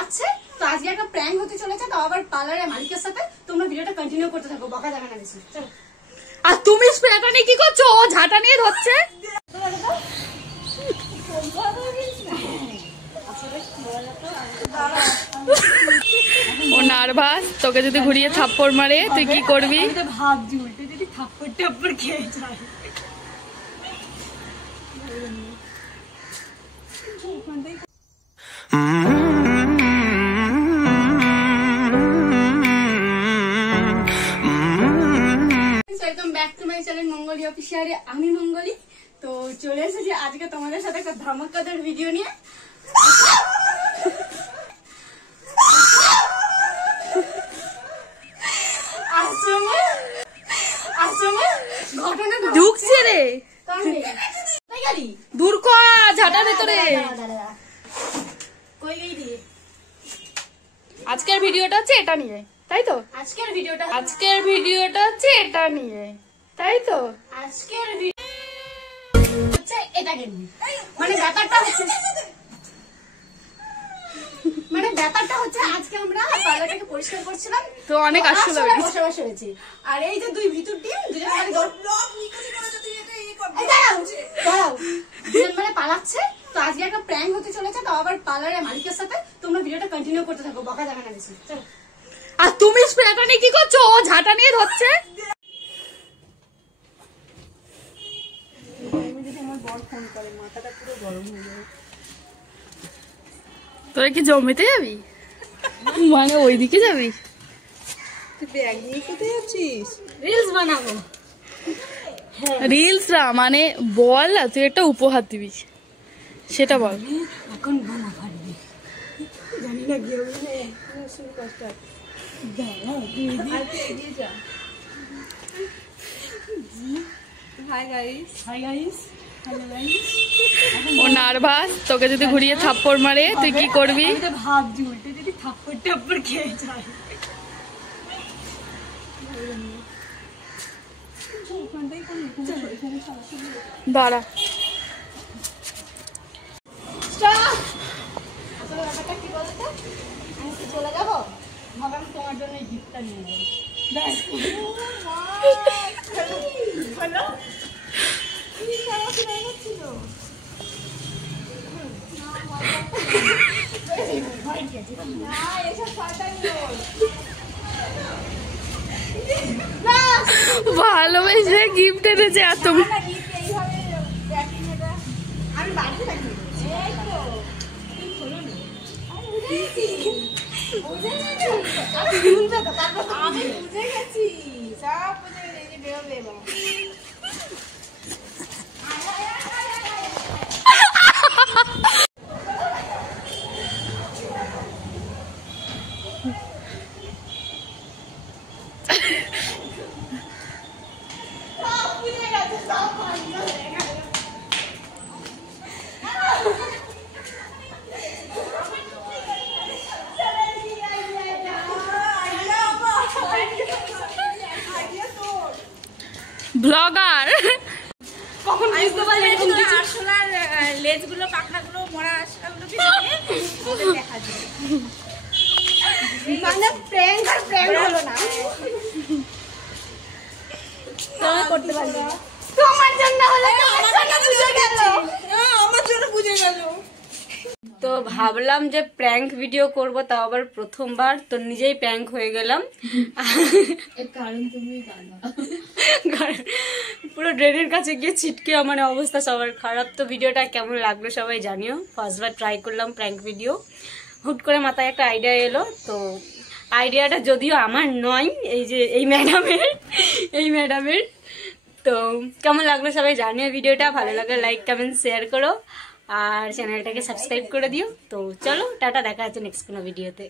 পালাচ্ছে। তো আজকে একটা প্র্যাঙ্ক হতে চলেছে, তাও আবার পার্লারের মালিকের সাথে। তোমরা ভিডিওটা কন্টিনিউ করতে থাকো, বকা যাবে না বেশি। চলো। আর তুমি স্প্রেটা নিয়ে কি করছো? ও ঝাঁটা নিয়ে ধরছে। ও নার্ভাস, তোকে যদি ঘুরিয়ে থাপ্পড় মারে তুই কি করবি? ভাবছি উল্টে যদি থাপ্পড় টাপ্পড় খেয়ে যায়। Welcome back to my channel Mangli অফিসিয়ালে। আমি মঙ্গলি। তো চলে এসেছি আজকে তোমাদের সাথে একটা ধামাকাদার ভিডিও নিয়ে। ঘটনা ঢুকছে রে, দূর কর ঝাঁটার ভেতরে। আজকের ভিডিওটা হচ্ছে এটা নিয়ে, তাই তো? আজকের ভিডিওটা হচ্ছে এটা নিয়ে, তাই তো? আজকের ভিডিও হচ্ছে এটাকে নিয়ে। মানে ব্যাপারটা হচ্ছে আজকে আমরা পার্লারটাকে পরিষ্কার করছিলাম, তো অনেক আসলে বসবাস হয়েছে। আর এই যে দুই ভিতর টিম দুজন মানে পালাচ্ছে। তো আজকে একটা প্র্যাঙ্ক হতে চলেছে, তাও আবার পার্লারের মালিকের সাথে। তোমরা ভিডিওটা কন্টিনিউ করতে থাকো, বকা যাবে না বেশি। চলো। আর তুমি স্প্রেটা নিয়ে কি করছো? ও ঝাঁটা নিয়ে ধরছে। তোরা কি জমিতে যাবি? মানে ওইদিকে যাবি? ব্যাগ নিয়ে কোথায় যাচ্ছিস? রিলস বানাবো। রিলস না, মানে বল না, তুই একটা উপহার দিবি, সেটা বল। এখন বানা পারবি, জানি না কি হবে। Hi guys. ও নার্ভাস, তোকে যদি ঘুরিয়ে থাপ্পড় মারে তুই কি করবি? ভাবছি উল্টে যদি থাপ্পড় টাপ্পড় খেয়ে যায়। দাঁড়া। ব্যাপারটা কি বলতো, আমি কি চলে যাবো, ভাবলাম তোমার জন্য এই গিফটটা নিয়ে যাবো। ভালোবেসে গিফট এনেছে। আর তুমি আমি বাড়ি থাকি। আমি বুঝে গেছি, সব বুঝে গেছি, বেরোবে এবার। ব্লগার কখন বুঝতে পারলে আরশোলার লেজগুলো পাখনাগুলো মরা আশকাগুলো দেখা যায়। মানে প্র্যাঙ্ক আর প্র্যাঙ্ক হলো না। তোমরা করতে পারবে না, তোমার জন্য হলো, আমার জন্য বুঝে গেল। তো ভাবলাম যে প্র্যাঙ্ক ভিডিও করব, তাও আবার প্রথমবার। তো নিজেই প্র্যাঙ্ক হয়ে গেলাম। পুরো ড্রেনের কাছে গিয়ে ছিটকে আমার অবস্থা সবার খারাপ। তো ভিডিওটা কেমন লাগলো সবাই জানিও। ফার্স্টবার ট্রাই করলাম প্র্যাঙ্ক ভিডিও, হুট করে মাথায় একটা আইডিয়া এলো। তো আইডিয়াটা যদিও আমার নয়, এই যে এই ম্যাডামের। তো কেমন লাগলো সবাই জানিও ভিডিওটা। ভালো লাগলে লাইক কমেন্ট শেয়ার করো, আর চ্যানেলটাকে সাবস্ক্রাইব করে দিও। তো চলো টাটা, দেখা হচ্ছে নেক্সট কোনো ভিডিওতে।